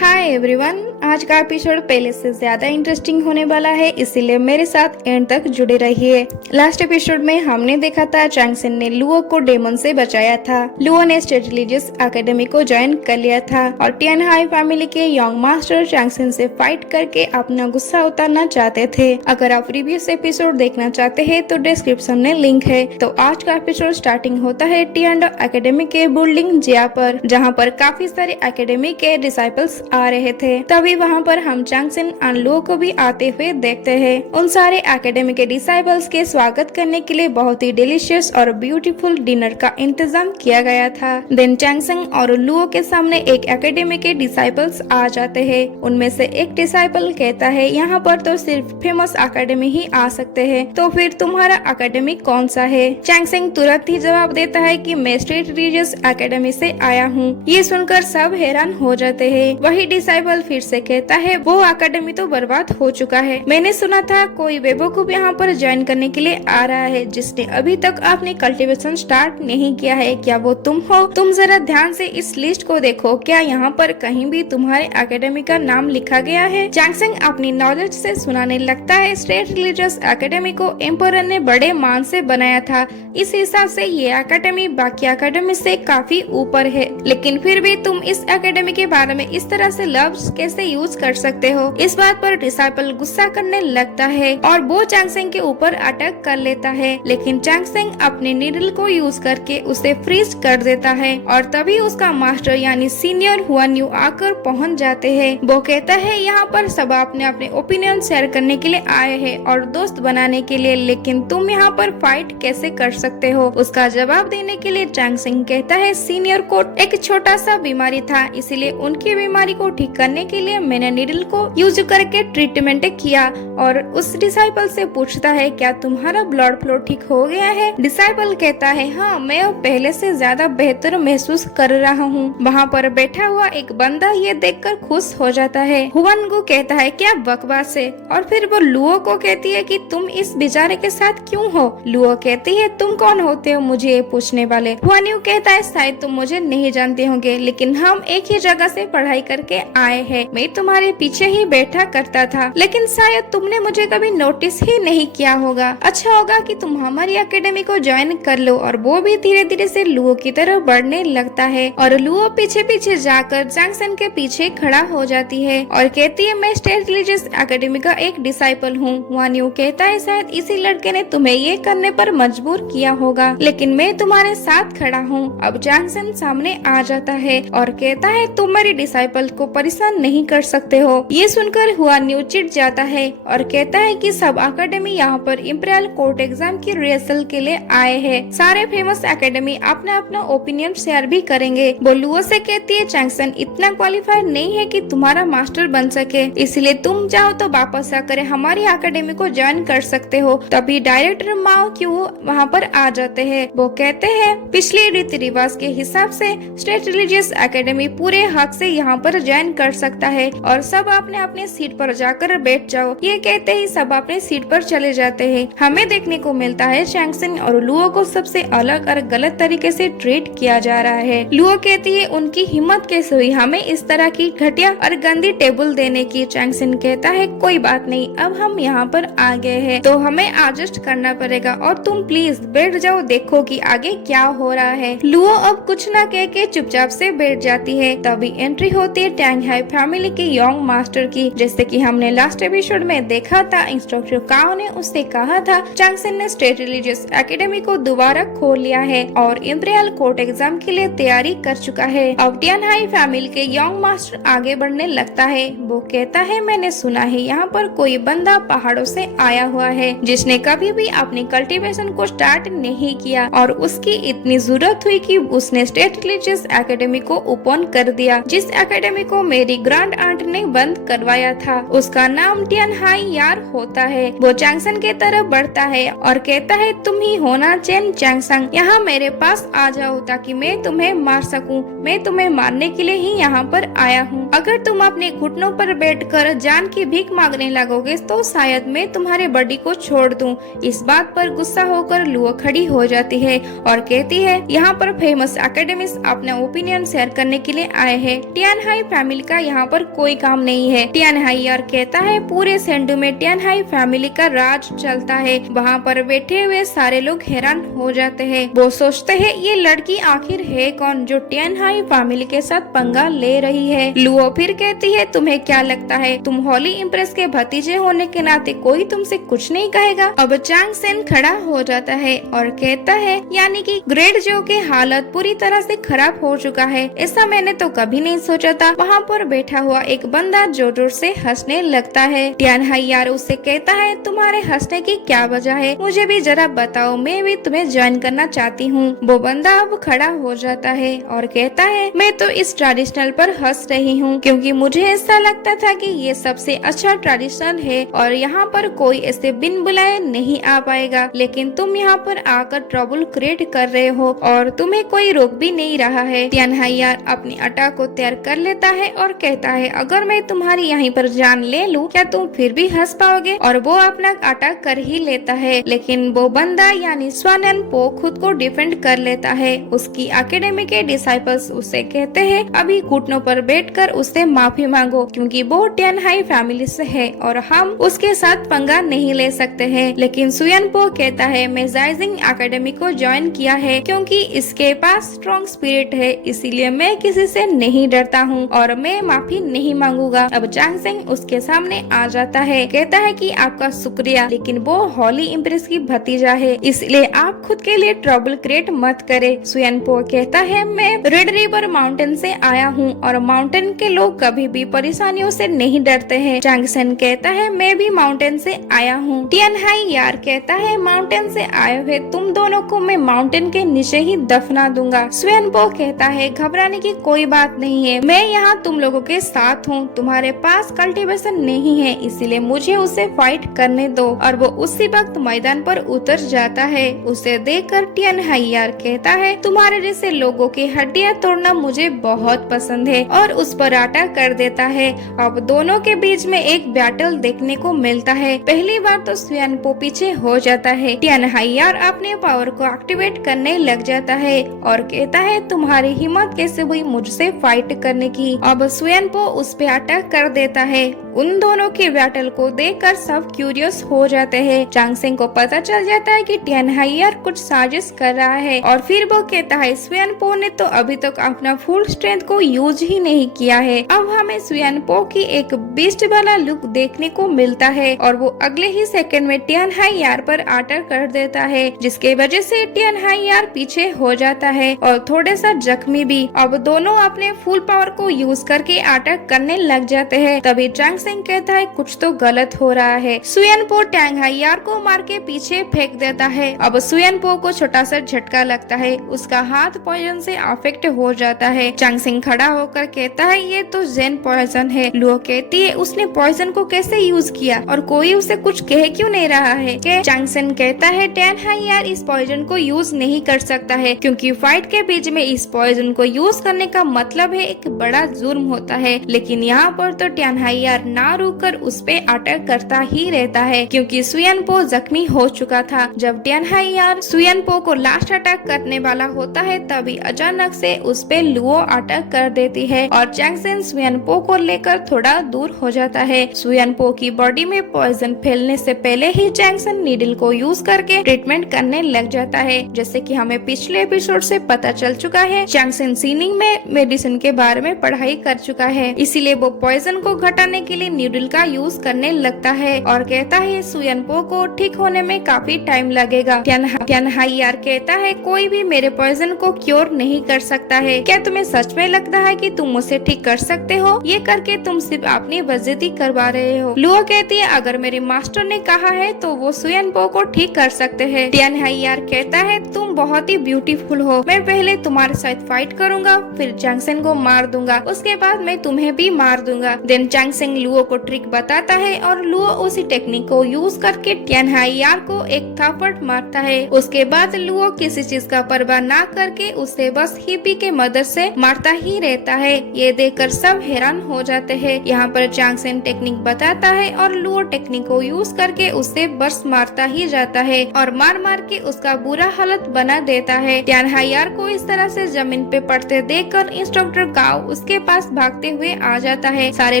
Hi everyone, आज का episode पहले से ज्यादा इंटरेस्टिंग होने वाला है, इसीलिए मेरे साथ एंड तक जुड़े रहिए। लास्ट एपिसोड में हमने देखा था चैंगसेन ने लुओ को डेमन से बचाया था। लुओ ने स्टेट रिलीजियस एकेडमी को ज्वाइन कर लिया था और टियान हाई फैमिली के यंग मास्टर चैंगसेन से फाइट करके अपना गुस्सा उतारना चाहते थे। अगर आप प्रीवियस एपिसोड देखना चाहते हैं तो डिस्क्रिप्शन में लिंक है। तो आज का एपिसोड स्टार्टिंग होता है टियान एकेडमी के बिल्डिंग जिया पर, जहाँ पर काफी सारे एकेडमी के डिसाइपल्स आ रहे थे। तभी वहाँ पर हम चैंगसेन और लुओ को भी आते हुए देखते हैं। उन सारे एकेडमी के डिसाइपल्स के स्वागत करने के लिए बहुत ही डिलीशियस और ब्यूटीफुल डिनर का इंतजाम किया गया था। देन चैंगसेन और लुओ के सामने एक एकेडमी के डिसाइपल्स आ जाते हैं। उनमें से एक डिसाइपल कहता है, यहाँ पर तो सिर्फ फेमस एकेडमी ही आ सकते हैं, तो फिर तुम्हारा एकेडमी कौन सा है? चैंगसेन तुरंत ही जवाब देता है कि मैं स्टेट रिलीजियस एकेडमी से आया हूँ। ये सुनकर सब हैरान हो जाते हैं। वही डिसाइपल फिर से कहता है, वो एकेडमी तो बर्बाद हो चुका है। मैंने सुना था कोई बेवकूफ यहाँ पर ज्वाइन करने के लिए आ रहा है, जिसने अभी तक अपनी कल्टीवेशन स्टार्ट नहीं किया है। क्या वो तुम हो? तुम जरा ध्यान से इस लिस्ट को देखो, क्या यहाँ पर कहीं भी तुम्हारे एकेडमी का नाम लिखा गया है? चैंगसेन अपनी नॉलेज से सुनाने लगता है, स्टेट रिलीजियस एकेडमी को एम्परर ने बड़े मान से बनाया था। इस हिसाब से ये एकेडमी बाकी एकेडमी से काफी ऊपर है, लेकिन फिर भी तुम इस एकेडमी के बारे में इस तरह से लफ्ज कैसे यूज कर सकते हो? इस बात पर डिसाइपल गुस्सा करने लगता है और वो चैंगसेन के ऊपर अटैक कर लेता है, लेकिन चैंगसेन अपने नीडल को यूज करके उसे फ्रीज कर देता है और तभी उसका मास्टर यानी सीनियर हुआन यू आकर पहुंच जाते हैं। वो कहता है, यहाँ पर सब अपने अपने ओपिनियन शेयर करने के लिए आए हैं और दोस्त बनाने के लिए, लेकिन तुम यहाँ पर फाइट कैसे कर सकते हो? उसका जवाब देने के लिए चैंगसेन कहता है, सीनियर को एक छोटा सा बीमारी था, इसीलिए उनकी बीमारी को ठीक करने के लिए मैंने नीडल को यूज करके ट्रीटमेंट किया। और उस डिसाइपल से पूछता है, क्या तुम्हारा ब्लड फ्लो ठीक हो गया है? डिसाइपल कहता है, हाँ, मैं अब पहले से ज्यादा बेहतर महसूस कर रहा हूँ। वहाँ पर बैठा हुआ एक बंदा ये देखकर खुश हो जाता है। हुआन गु कहता है, क्या बकवास है? और फिर वो लुओ को कहती है कि तुम इस बेचारे के साथ क्यों हो? लुओ कहती है, तुम कौन होते हो मुझे ये पूछने वाले? हुआन यू कहता है, शायद तुम मुझे नहीं जानते होंगे, लेकिन हम एक ही जगह से पढ़ाई करके आए हैं। मैं तुम्हारे पीछे ही बैठा करता था, लेकिन शायद तुमने मुझे कभी नोटिस ही नहीं किया होगा। अच्छा होगा कि तुम हमारी एकेडमी को ज्वाइन कर लो। और वो भी धीरे धीरे से लुओ की तरफ बढ़ने लगता है और लुओ पीछे पीछे जाकर चैंगसेन के पीछे खड़ा हो जाती है और कहती है, मैं स्टेट रिलीजियस एकेडमी का एक डिसाइपल हूँ। हुआन यू कहता है, शायद इसी लड़के ने तुम्हें ये करने पर मजबूर किया होगा, लेकिन मैं तुम्हारे साथ खड़ा हूँ। अब चैंगसेन सामने आ जाता है और कहता है, तुम मेरी डिसाइपल को परेशान नहीं कर सकते हो। ये सुनकर हुआन यू चिढ़ जाता है और कहता है कि सब एकेडमी यहाँ पर इंपीरियल कोर्ट एग्जाम की रिहर्सल के लिए आए हैं। सारे फेमस एकेडमी अपना अपना ओपिनियन शेयर भी करेंगे। वो लुओ से कहती है, चैंगसेन इतना क्वालिफाइड नहीं है कि तुम्हारा मास्टर बन सके, इसलिए तुम चाहो तो वापस आकर हमारी एकेडमी को ज्वाइन कर सकते हो। तभी डायरेक्टर माओ क्यों वहाँ पर आ जाते हैं। वो कहते हैं, पिछले रीति रिवाज के हिसाब से स्टेट रिलीजियस एकेडमी पूरे हक से यहाँ पर ज्वाइन कर सकता है और सब अपने अपने सीट पर जाकर बैठ जाओ। ये कहते ही सब अपने सीट पर चले जाते हैं। हमें देखने को मिलता है चैंगसेन और लुओ को सबसे अलग और गलत तरीके से ट्रीट किया जा रहा है। लुओ कहती है, उनकी हिम्मत कैसे हुई हमें इस तरह की घटिया और गंदी टेबल देने की? चैंगसेन कहता है, कोई बात नहीं, अब हम यहाँ पर आ गए हैं तो हमें एडजस्ट करना पड़ेगा और तुम प्लीज बैठ जाओ, देखो कि आगे क्या हो रहा है। लुओ अब कुछ न कह के चुपचाप से बैठ जाती है। तभी एंट्री होती है टैंग हाई फैमिली के यंग मास्टर की। जैसे कि हमने लास्ट एपिसोड में देखा था, इंस्ट्रक्टर काओ ने उससे कहा था, चैंगसेन ने स्टेट रिलीजियस एकेडमी को दोबारा खोल लिया है और इंपीरियल कोर्ट एग्जाम के लिए तैयारी कर चुका है। अब टियान हाई फैमिली के यंग मास्टर आगे बढ़ने लगता है। वो कहता है, मैंने सुना है यहाँ पर कोई बंदा पहाड़ों से आया हुआ है, जिसने कभी भी अपनी कल्टीवेशन को स्टार्ट नहीं किया और उसकी इतनी जरूरत हुई कि उसने स्टेट रिलीजियस एकेडमी को ओपन कर दिया, जिस एकेडमी को मेरी ग्रैंड आंट ने बंद करवाया था। उसका नाम टियान हाई यार होता है। वो चैंगसन के तरफ बढ़ता है और कहता है, तुम ही हो ना चेन चैंगसंग, यहाँ मेरे पास आ जाओ ताकि मैं तुम्हें मार सकूं। मैं तुम्हें मारने के लिए ही यहाँ पर आया हूँ। अगर तुम अपने घुटनों पर बैठकर जान की भीख मांगने लगोगे तो शायद मैं तुम्हारे बॉडी को छोड़ दूं। इस बात पर गुस्सा होकर लुओ खड़ी हो जाती है और कहती है, यहाँ पर फेमस एकेडमिस्ट अपना ओपिनियन शेयर करने के लिए आए हैं। टियान हाई फैमिली का यहाँ पर कोई काम नहीं है। टियान हाई यार कहता है, पूरे सेंडू में टियान हाई फैमिली का राज चलता है। वहाँ पर बैठे हुए सारे लोग हैरान हो जाते हैं। वो सोचते हैं, ये लड़की आखिर है कौन जो टियान हाई फैमिली के साथ पंगा ले रही है। लुओ फिर कहती है, तुम्हें क्या लगता है तुम हॉली इम्प्रेस के भतीजे होने के नाते कोई तुमसे कुछ नहीं कहेगा। अब चांग सेन खड़ा हो जाता है और कहता है, यानी कि ग्रेट जो की हालत पूरी तरह से खराब हो चुका है। ऐसा मैंने तो कभी नहीं सोचा था। वहाँ पर बैठा हुआ एक बंदा जोर जोर से हंसने लगता है। टियान हाई यार उससे कहता है, तुम्हारे हंसने की क्या वजह है, मुझे भी जरा बताओ, मैं भी तुम्हें ज्वाइन करना चाहती हूँ। वो बंदा अब खड़ा हो जाता है और कहता है, मैं तो इस ट्रेडिशनल पर हंस रही हूँ क्योंकि मुझे ऐसा लगता था कि ये सबसे अच्छा ट्रेडिशनल है और यहाँ पर कोई ऐसे बिन बुलाए नहीं आ पाएगा, लेकिन तुम यहाँ पर आकर ट्रबल क्रिएट कर रहे हो और तुम्हें कोई रोक भी नहीं रहा है। टियान हाई यार अपनी अटैक को तैयार कर लेता है और कहता है, अगर मैं तुम्हारी यहीं पर जान ले लूं, क्या तुम फिर भी हंस पाओगे? और वो अपना अटैक कर ही लेता है, लेकिन वो बंदा यानी स्वानन पो खुद को डिफेंड कर लेता है। उसकी एकेडमी के डिसाइपल्स उसे कहते हैं, अभी घुटनों पर बैठकर उससे माफी मांगो क्योंकि वो टियान हाई फैमिली से है और हम उसके साथ पंगा नहीं ले सकते हैं। लेकिन सुयन पो कहता है, मैं जाइजिंग एकेडमी को ज्वाइन किया है क्योंकि इसके पास स्ट्रॉन्ग स्पिरिट है, इसीलिए मैं किसी से नहीं डरता हूँ और मैं माफी नहीं मांगूंगा। अब चांग सेन उसके सामने आ जाता है, कहता है कि आपका शुक्रिया, लेकिन वो हॉली इम्प्रेस की भतीजा है, इसलिए आप खुद के लिए ट्रबल क्रिएट मत करे। सुयन पो कहता है, मैं रेड रिवर माउंटेन से आया हूँ और माउंटेन के लोग कभी भी परेशानियों से नहीं डरते हैं। चांग सेन कहता है, मैं भी माउंटेन से आया हूँ। टियान हाई यार कहता है, माउंटेन से आए हुए तुम दोनों को मैं माउंटेन के नीचे ही दफना दूंगा। सुयन पो कहता है, घबराने की कोई बात नहीं है, मैं यहाँ तुम लोगों के साथ हूँ। तुम्हारे पास कल्टीवेशन नहीं है, इसीलिए मुझे उसे फाइट करने दो। और वो उसी वक्त मैदान पर उतर जाता है। उसे देखकर टियान हाई यार कहता है, तुम्हारे जैसे लोगों की हड्डियाँ तोड़ना मुझे बहुत पसंद है और उस पर आटा कर देता है। अब दोनों के बीच में एक बैटल देखने को मिलता है। पहली बार तो सुयन पो पीछे हो जाता है। टियान हाई यार अपने पावर को एक्टिवेट करने लग जाता है और कहता है, तुम्हारी हिम्मत कैसे हुई मुझसे फाइट करने की? अब सुयन पो उस पे अटैक कर देता है। उन दोनों की बैटल को देखकर सब क्यूरियस हो जाते हैं। चांग सेन को पता चल जाता है कि टियान हाई यार कुछ साजिश कर रहा है और फिर वो कहता है, सुयन पो ने तो अभी तक अपना फुल स्ट्रेंथ को यूज ही नहीं किया है। अब हमें सुयन पो की एक बीस्ट वाला लुक देखने को मिलता है और वो अगले ही सेकंड में टियान हाई यार पर अटैक कर देता है, जिसके वजह से टियान हाई यार पीछे हो जाता है और थोड़े सा जख्मी भी। अब दोनों अपने फुल पावर को यूज करके अटैक करने लग जाते हैं। तभी चांग सेन कहता है, कुछ तो गलत हो रहा है। सुयन पो टियान हाई यार को मार के पीछे फेंक देता है। अब सुयन पो को छोटा सा झटका लगता है, उसका हाथ पॉइजन से अफेक्ट हो जाता है। चांग सेन खड़ा होकर कहता है, ये तो जेन पॉइजन है। लुओ कहती है, उसने पॉइजन को कैसे यूज किया और कोई उसे कुछ कह क्यों नहीं रहा है? चांग सेन कहता है, टियान हाई यार इस पॉइजन को यूज नहीं कर सकता है क्योंकि फाइट के बीच में इस पॉइजन को यूज करने का मतलब है एक बड़ा जुर्म होता है। लेकिन यहाँ पर तो टियान हाई यार ना रुककर उस पे अटैक करता ही रहता है क्योंकि सुयन पो जख्मी हो चुका था। जब टियान हाई यार सुयन पो को लास्ट अटैक करने वाला होता है तभी अचानक से उस पे लुओ अटैक कर देती है और चांग सेन सुयन पो को लेकर थोड़ा दूर हो जाता है। सुयन पो की बॉडी में पॉइजन फैलने से पहले ही चांग सेन नीडल को यूज करके ट्रीटमेंट करने लग जाता है। जैसे कि हमें पिछले एपिसोड से पता चल चुका है, चांग सेन सीनिंग में मेडिसिन के बारे में पढ़ाई कर चुका है, इसीलिए वो पॉइजन को घटाने के लिए नीडल का यूज करने लगता है और कहता है, सुयन पो को ठीक होने में काफी टाइम लगेगा। टियान हाई यार कहता है, कोई भी मेरे पॉइजन को क्योर नहीं कर सकता है। क्या तुम्हें सच में लगता है कि तुम उसे ठीक कर सकते हो? ये करके तुम सिर्फ अपनी बेइज्जती करवा रहे हो। लुओ कहती है, अगर मेरे मास्टर ने कहा है तो वो सुयन पो को ठीक कर सकते हैं। टियान हाई यार कहता है, तुम बहुत ही ब्यूटीफुल हो, मैं पहले तुम्हारे साथ फाइट करूंगा, फिर चांग सेन को मार दूंगा, उसके बाद मैं तुम्हें भी मार दूंगा। देन चांगसेंग लुओ को ट्रिक बताता है और लुओ उसी टेक्निक को यूज करके टियानहाइयार को एक थप्पड़ मारता है। उसके बाद लुओ किसी चीज का परवाह ना करके उसे बस हिप्पी के मदद से मारता ही रहता है। ये देखकर सब हैरान हो जाते हैं। यहाँ पर चांगसेंग टेक्निक बताता है और लुओ टेक्निक को यूज करके उसे बस मारता ही जाता है और मार मार के उसका बुरा हालत बना देता है। टियानहाइयार को इस तरह से जमीन पे पड़ते देखकर इंस्ट्रक्टर गाओ उसके पास भागते हुए आ जाता है। सारे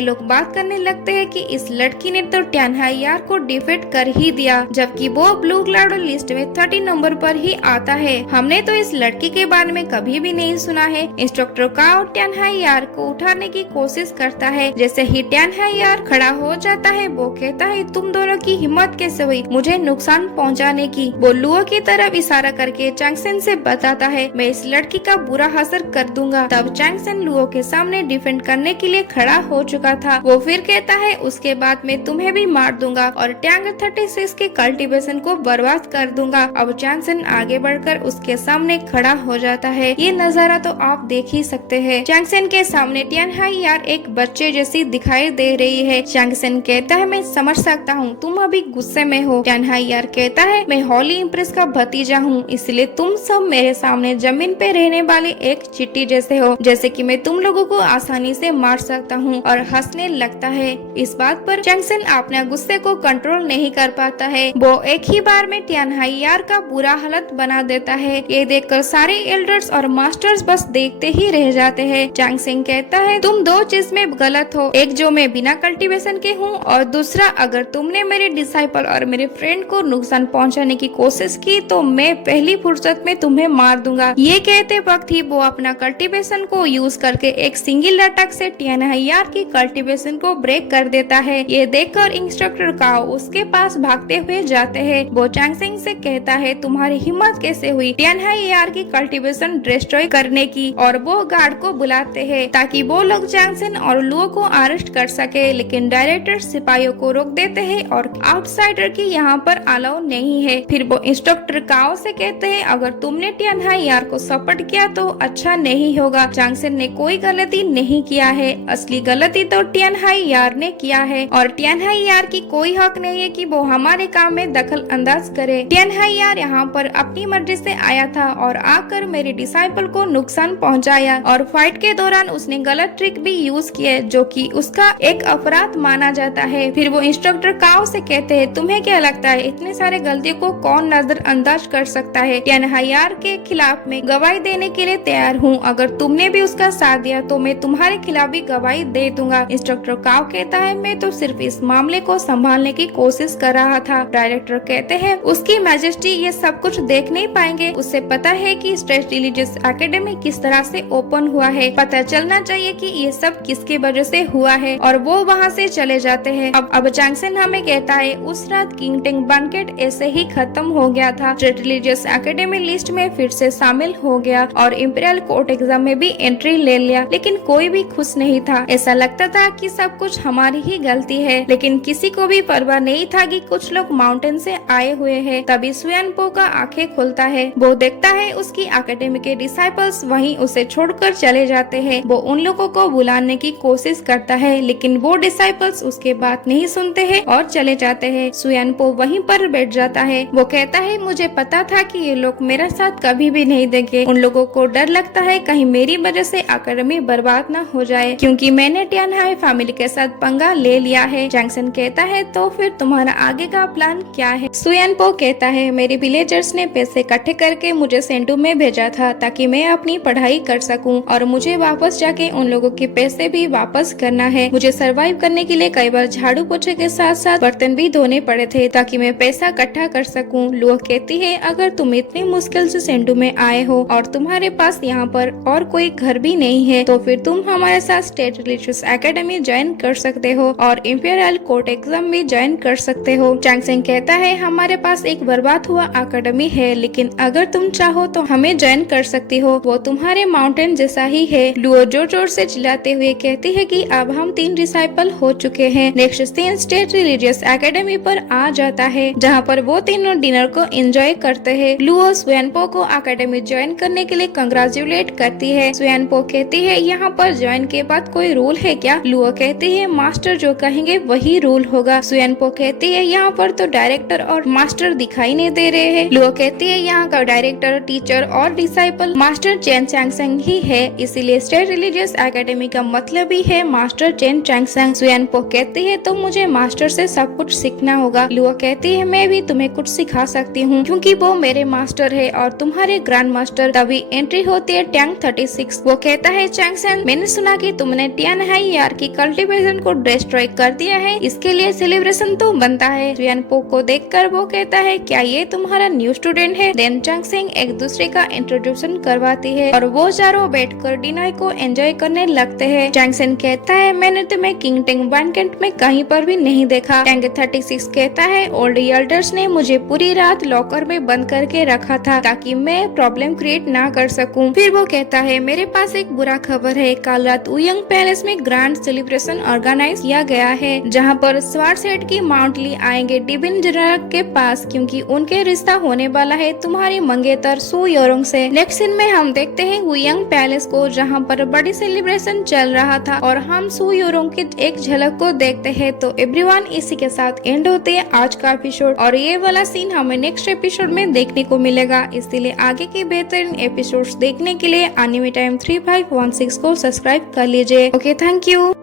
लोग बात करने लगते हैं कि इस लड़की ने तो टियानहाइयार को डिफीट कर ही दिया, जबकि वो ब्लू क्लाउड लिस्ट में 30 नंबर पर ही आता है। हमने तो इस लड़की के बारे में कभी भी नहीं सुना है। इंस्ट्रक्टर गाओ टियानहाइयार को उठाने की कोशिश करता है। जैसे ही टियानहाइयार खड़ा हो जाता है वो कहता है, तुम दोनों की हिम्मत कैसे हुई मुझे नुकसान पहुंचाने की। वो लुओ की तरफ इशारा करके चांगसेन से बताता है, मैं इस लड़की का बुरा असर कर दूंगा। तब चांगसेन लुओ के सामने डिफेंड करने के लिए खड़ा हो चुका था। वो फिर कहता है, उसके बाद मैं तुम्हें भी मार दूंगा और टैंग 36 के कल्टीवेशन को बर्बाद कर दूंगा। अब चांगसेन आगे बढ़कर उसके सामने खड़ा हो जाता है। ये नजारा तो आप देख ही सकते हैं। चांगसेन के सामने टियानहाइयार एक बच्चे जैसी दिखाई दे रही है। चांगसेन कहता है, मैं समझ सकता हूँ तुम अभी गुस्से में हो। टियानहाइयार कहता है, मैं हॉली इम्प्रेस का भतीजा हूँ, इसलिए तुम सब मेरे सामने जमीन पे रहने वाले एक चिट्टी जैसे हो, जैसे कि मैं तुम लोगों को आसानी से मार सकता हूँ, और हंसने लगता है। इस बात पर चांगसेन अपने गुस्से को कंट्रोल नहीं कर पाता है। वो एक ही बार में टियानहाइयार का बुरा हालत बना देता है। ये देखकर सारे एल्डर्स और मास्टर्स बस देखते ही रह जाते हैं। चांगसेन कहता है, तुम दो चीज में गलत हो, एक जो मैं बिना कल्टीवेशन के हूँ और दूसरा अगर तुमने मेरे डिसाइपल और मेरे फ्रेंड को नुकसान पहुँचाने की कोशिश की तो मैं पहली फुर्सत में तुम्हें मार दूंगा। ये कहते वक्त ही वो अपना कल्टीवेशन को यूज करके एक सिंगल अटैक से टियानहाइयार की कल्टीवेशन को ब्रेक कर देता है। ये देखकर इंस्ट्रक्टर काओ उसके पास भागते हुए जाते हैं। वो चांगसेन से कहता है, तुम्हारी हिम्मत कैसे हुई टियानहाइयार की कल्टीवेशन डिस्ट्रॉय करने की, और वो गार्ड को बुलाते हैं ताकि वो लोग चांगसेन और लुओ को अरेस्ट कर सके। लेकिन डायरेक्टर सिपाहियों को रोक देते हैं और आउटसाइडर की यहाँ पर अलाउ नहीं है। फिर वो इंस्ट्रक्टर काओ से कहते हैं, अगर तुमने टियानहाइयार को सपोर्ट किया तो अच्छा नहीं होगा। चांगसेन ने कोई गलती नहीं किया है, असली गलती तो टियानहाइयार ने किया है और टियानहाइयार की कोई हक नहीं है कि वो हमारे काम में दखल अंदाज करे। टियानहाइयार यहाँ पर अपनी मर्जी से आया था और आकर मेरे डिसाइपल को नुकसान पहुँचाया, और फाइट के दौरान उसने गलत ट्रिक भी यूज किया जो कि उसका एक अपराध माना जाता है। फिर वो इंस्ट्रक्टर काओ से कहते हैं, तुम्हें क्या लगता है इतने सारे गलतियों को कौन नजरअंदाज कर सकता है? टियानहाइयार के खिलाफ मैं गवाही देने के लिए तैयार हूँ। अगर तुमने भी उसका साथ दिया तो मैं तुम्हारे खिलाफ भी गवाही दे दूंगा। इंस्ट्रक्टर काओ कहता है, मैं तो सिर्फ इस मामले को संभालने की कोशिश कर रहा था। डायरेक्टर कहते हैं, उसकी मैजेस्टी ये सब कुछ देख नहीं पाएंगे। उसे पता है कि स्ट्रेट रिलीजियस एकेडमी किस तरह से ओपन हुआ है, पता चलना चाहिए कि ये सब किसके वजह से हुआ है, और वो वहाँ से चले जाते हैं। अब चांगसेन हमें कहता है, उस रात किंग टेंग बैंकेट ऐसे ही खत्म हो गया था। स्ट्रेट रिलीजियस एकेडमी लिस्ट में फिर से शामिल हो गया और इंपीरियल कोर्ट एग्जाम में भी एंट्री ले लिया, लेकिन कोई भी खुश नहीं था। ऐसा लगता था कि सब कुछ हमारी ही गलती है, लेकिन किसी को भी परवाह नहीं था कि कुछ लोग माउंटेन से आए हुए हैं। तभी सुयानपो का आंखें खुलता है। वो देखता है उसकी एकेडमी के डिसाइपल्स वहीं उसे छोड़कर चले जाते हैं। वो उन लोगों को बुलाने की कोशिश करता है, लेकिन वो डिसाइपल्स उसके बात नहीं सुनते हैं और चले जाते हैं। सुयानपो वहीं पर बैठ जाता है। वो कहता है, मुझे पता था कि ये लोग मेरा साथ कभी भी नहीं देंगे। उन लोगों को डर लगता है कहीं मेरी वजह से एकेडमी बर्बाद न हो जाए, क्योंकि मैंने टियानहाई फैमिली के साथ पंगा ले लिया है। चांगसेन कहता है, तो फिर तुम्हारा आगे का प्लान क्या है? सुयानपो कहता है, मेरे विलेजर्स ने पैसे इकट्ठे करके मुझे सेंडू में भेजा था ताकि मैं अपनी पढ़ाई कर सकूं, और मुझे वापस जाके उन लोगों के पैसे भी वापस करना है। मुझे सरवाइव करने के लिए कई बार झाड़ू पोछे के साथ साथ बर्तन भी धोने पड़े थे ताकि मैं पैसा इकट्ठा कर सकूं। लुओ कहती है, अगर तुम इतनी मुश्किल से सेंडू में आए हो और तुम्हारे पास यहाँ पर और कोई घर भी नहीं है, तो फिर तुम हमारे साथ स्टेट रिलीजियस एकेडमी ज्वाइन कर सकते हो और इंपीरियल कोर्ट एग्जाम भी ज्वाइन कर सकते हो। चांगसेन कहता है, हमारे पास एक बर्बाद हुआ एकेडमी है, लेकिन अगर तुम चाहो तो हमें ज्वाइन कर सकती हो, वो तुम्हारे माउंटेन जैसा ही है। लुओ जोर जोर से चिल्लाते हुए कहती है कि अब हम 3 डिसाइपल हो चुके हैं। Next scene state religious academy पर आ जाता है, जहाँ पर वो तीनों डिनर को एंजॉय करते हैं। लुओ सुयानपो को एकेडमी ज्वाइन करने के लिए कंग्रेचुलेट करती है। सुयानपो कहती है, यहाँ पर ज्वाइन के बाद कोई रूल है क्या? लुओ कहती है मास्टर जो कहेंगे वही रूल होगा। सुयनपो कहती है यहाँ पर तो डायरेक्टर और मास्टर दिखाई नहीं दे रहे हैं। लुओ कहती है यहाँ का डायरेक्टर, टीचर और डिसाइपल मास्टर चेन चैंगसेंग ही है, इसीलिए स्टेट रिलीजियस एकेडमी का मतलब ही है मास्टर चेन चैंगसेंग। सुयनपो कहती है तो मुझे मास्टर से सब कुछ सीखना होगा। लुओ कहती है मैं भी तुम्हें कुछ सिखा सकती हूँ क्योंकि वो मेरे मास्टर है और तुम्हारे ग्रैंड मास्टर। तभी एंट्री होती है टैंग 36। वो कहता है चैंगसेन, मैंने सुना कि तुमने टियानहाई यार की कल्टीवेशन को डिस्ट्रॉय कर दिया है, इसके लिए सेलिब्रेशन तो बनता है। सुयनपो को देखकर वो कहता है क्या ये तुम्हारा न्यू स्टूडेंट है? देन चैंगसेन एक दूसरे का इंट्रोडक्शन करवाती है और वो चारों बैठकर डिनर को एंजॉय करने लगते हैं। चैंगसेन कहता है मैंने तुम्हें किंग टेंग बैंकेट में कहीं पर भी नहीं देखा। टैंग 36 कहता है ओल्ड एल्डर्स ने मुझे पूरी रात लॉकर में बंद करके रखा था ताकि मैं प्रॉब्लम क्रिएट ना कर सकूं। फिर वो कहता है मेरे पास एक बुरा खबर है, कल रात वुयंग पैलेस में ग्रैंड सेलिब्रेशन ऑर्गेनाइज किया गया है जहां पर स्वार्ड सेट की माउंट ली आएंगे डिविन जनरल के पास क्योंकि उनके रिश्ता होने वाला है तुम्हारी मंगेतर सू योरोंग से। नेक्स्ट सीन में हम देखते हैं वुयंग पैलेस को जहां पर बड़ी सेलिब्रेशन चल रहा था और हम सू योरोंग की एक झलक को देखते हैं। तो एवरीवन इसी के साथ एंड होते हैं आज का एपिसोड और ये वाला सीन हमें नेक्स्ट एपिसोड में देखने को मिलेगा। इसलिए आगे के बेहतरीन एपिसोड्स देखने के लिए एनिमे टाइम 3516 को सब्सक्राइब कर लीजिए। Okay, thank you.